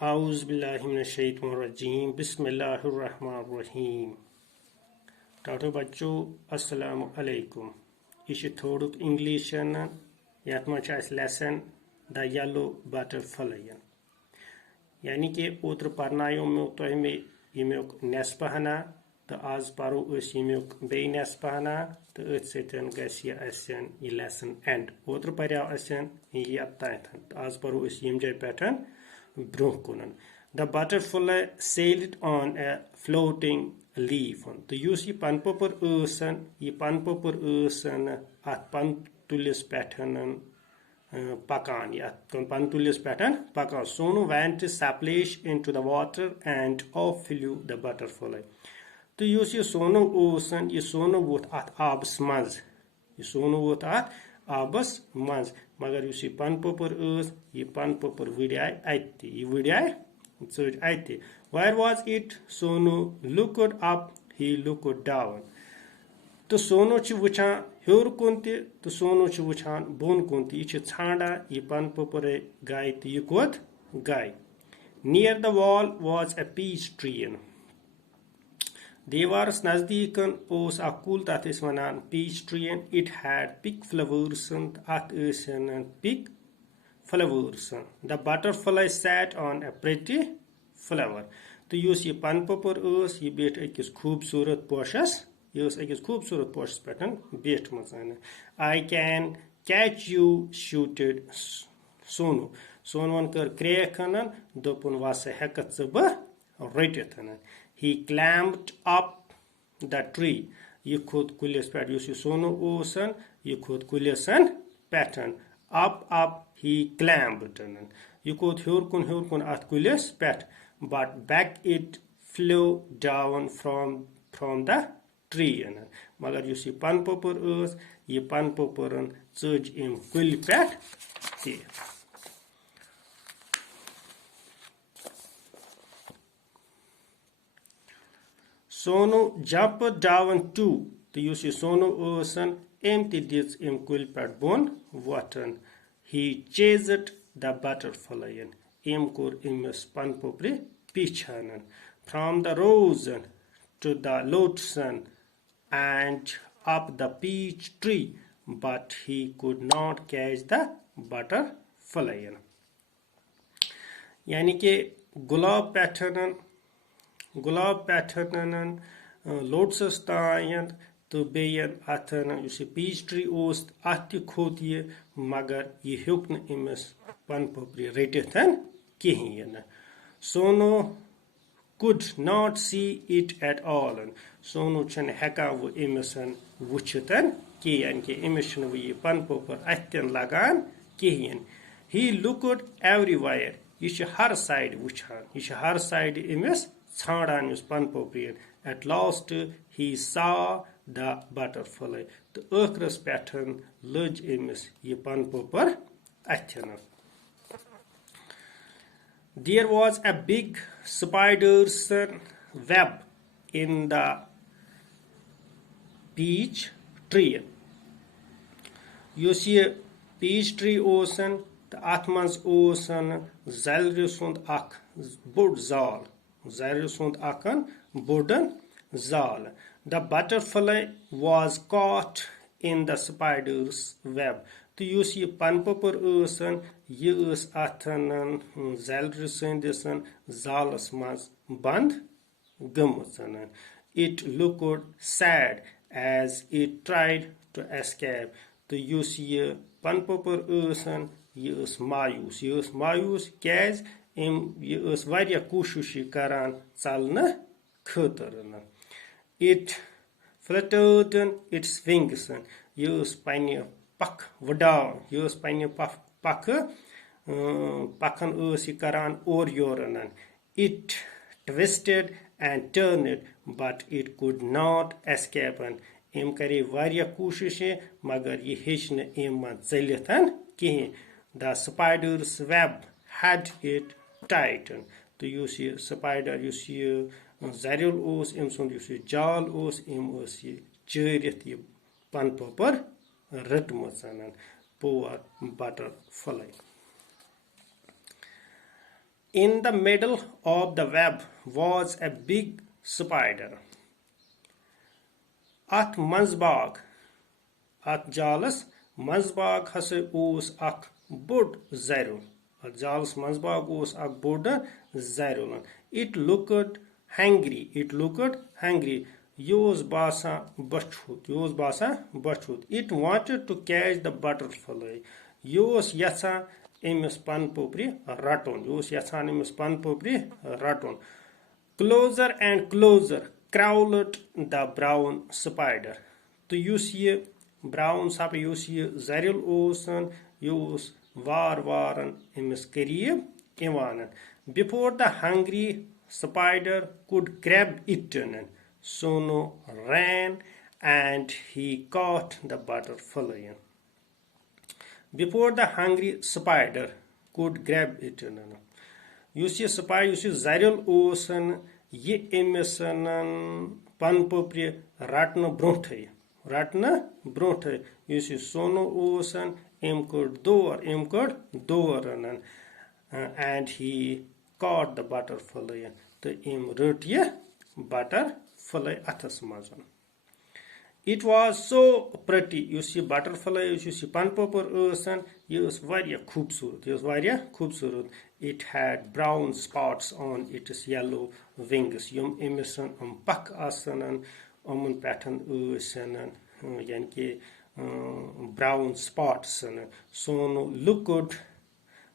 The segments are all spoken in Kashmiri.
A'udhu billahi minash shaitanir rajim. Bismillahirrahmanirrahim. Tato bachcho assalamu alaikum. Ish thoduk English na yat ma chas lesson the yellow butterfly. Yani ke outro parnayo me to me yemuk nespahana the az paru us yemuk be nespahana the setan gasia asen y lesson end. Outro parya asen yatta az paru us yemjay pattern. The butterfly sailed on a floating leaf. The use ye panpopur ursan, ye panpopur ursan at pantulis pattern pakan, yat pantulis pattern pakan. Sonu went splash into the water and off flew the butterfly. The use ye sonu ursan, ye sonu wood at abs maz. Ye sonu wood at abas maz. Magar you see panpopur us, ye panpopur vidai aiti, ye vidai search aiti. Where was it? Sonu looked up, he looked down. To Sonu chi wuchan hur kunti, to Sonu chi wuchan bon kunti, ich chanda, ye panpopure gai ti yukot gai. Near the wall was a peach tree. Devaras nazdikan os akul that is vanan peach tree. It had pink flowers and at and pink flowers. The butterfly sat on a pretty flower. To use ye panpopur us ye bet ekis khoobsurat poshas. Use ekis khoobsurat poshas pattern bet mazana. I can catch you shooted Sonu. Sonu kar kreekanan dopun vasa hekat zaba rated. He climbed up the tree. You could kulis pattern. You see Sonu ocean. You could kulisan pattern. Up he climbed. You could hurkun at kulis pat. But back it flew down from the tree. Magar you see panpopur us. Ye panpopuran surge in kul pat. Here. Sonu jumped down too. The use Sonu ocean emptied this imkulpat bone water. He chased the butterfly. Imkur imus panpopri pichanan. From the rose to the lotus and up the peach tree, but he could not catch the butterfly. Yani ke gulab pattern lotus tayan to beyan athan you see peach tree ost atti khotiye magar ye hukn imes panpopri retethan kihin. Sonu could not see it at all. Sonu chan heka wo emission wuchatan kiyan ke emission we panpopur atten lagan kihin. He looked everywhere. Ish har side wuchan. Ish har side emis Chandan is panpopri. At last he saw the butterfly. The okras pattern luj emis ye panpopur athena. There was a big spider's web in the peach tree. You see a peach tree ocean, the atman's ocean, zalrisund ak bud zal. Zalrisund akan budan zal. The butterfly was caught in the spider's web. To use ye panpopur ocean, use athanan zalrisund zalas mas band gumusanan. It looked sad as it tried to escape. To use ye panpopur ocean, use mayus kaz use varia kushushi karan salna khutarana. It fluttered its wings. Use pine pak vada. Use pine pak pakan usi karan or yoranan. It twisted and turned, but it could not escape. Im kare varia kushishe magar ye hechne im zalithan kihin. The spider's web had it tightened. To use ye spider, you see zaril os im sund you see jal os im os ye cherit ye panpopur ritmasanan poor butterfly. In the middle of the web was a big spider. At manzbag, at jalas manzbag hase us ak bud zarul. At jalas manzbag us ak bud zarul. It looked hungry. It looked hungry. Yos basa bachut. Yos basa bachut. It wanted to catch the butterfly. Yos yasa emis pan popri raton. Yos yasa emis pan popri raton. Closer and closer crawled the brown spider. To use ye brown sap use ye zaril osan use varan emis karib ivanan. Before the hungry spider could grab it, Sono ran and he caught the butterfly. Before the hungry spider could grab it, Yus ye spider yus ye zaril osan ye emisan pan popri ratna bronthai yus ye sono osan em could door and he caught the butterfly. The em rut ye butterfly athas mazan. It was so pretty. You see butterfly, you see pan popper osan, yus varia khubsurat. It had brown spots on its yellow wings. Yum emission pak asanan omun pattern osanan yanki brown spots. So looked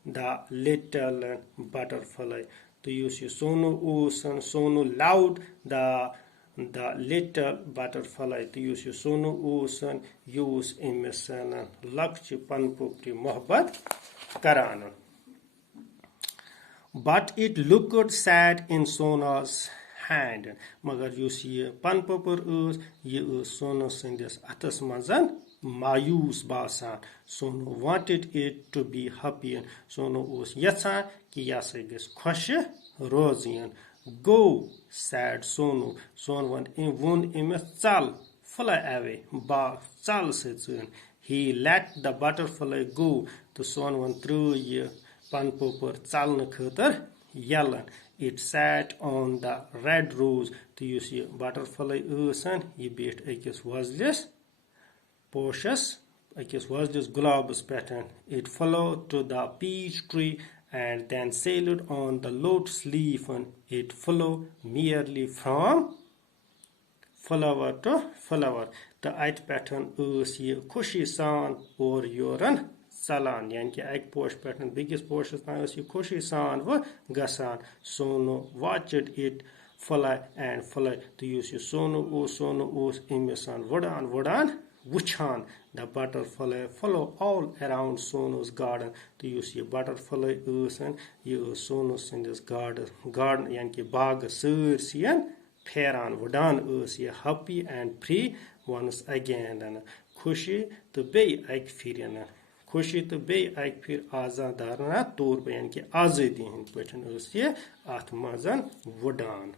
the little butterfly. To use you sono osan, sono loud the little butterfly. To use you sono osan, use emission lakchi panpupri mohabbat karanan. But it looked sad in Sona's hand. Magar you see panpupur us ye Sona sindis atas mazan mayus basan. Sono wanted it to be happy and Sono us yatsa ki yaseges khoshe rozian. Go, said Sono. Son one imes chal fly away ba chal se. He let the butterfly go. The son one threw ye pan popper chalna khatar yalan. It sat on the red rose. To use ye butterfly usan ye beat akis waslis poshas akis waslis gulabus pattern. It followed to the peach tree and then sailed on the lotus leaf, and it followed merely from flower to flower. The eight pattern us ye khushi san or yoran salan yani ek posh pattern biggest portions na us ye khushi san wa gasan. Sono watched it fly and fly. To use ye sono us imisan vadan wuchan. The butterfly follow all around Sono's garden. To use ye butterfly usan ye Sono's in this garden yani bag sirsian Pheran Vadan us ye happy and free once again. And Khushi to be ek firina. Khushi to be ek fir azadarna tour pe yani azadi hin patan us ye atmazan Vadan.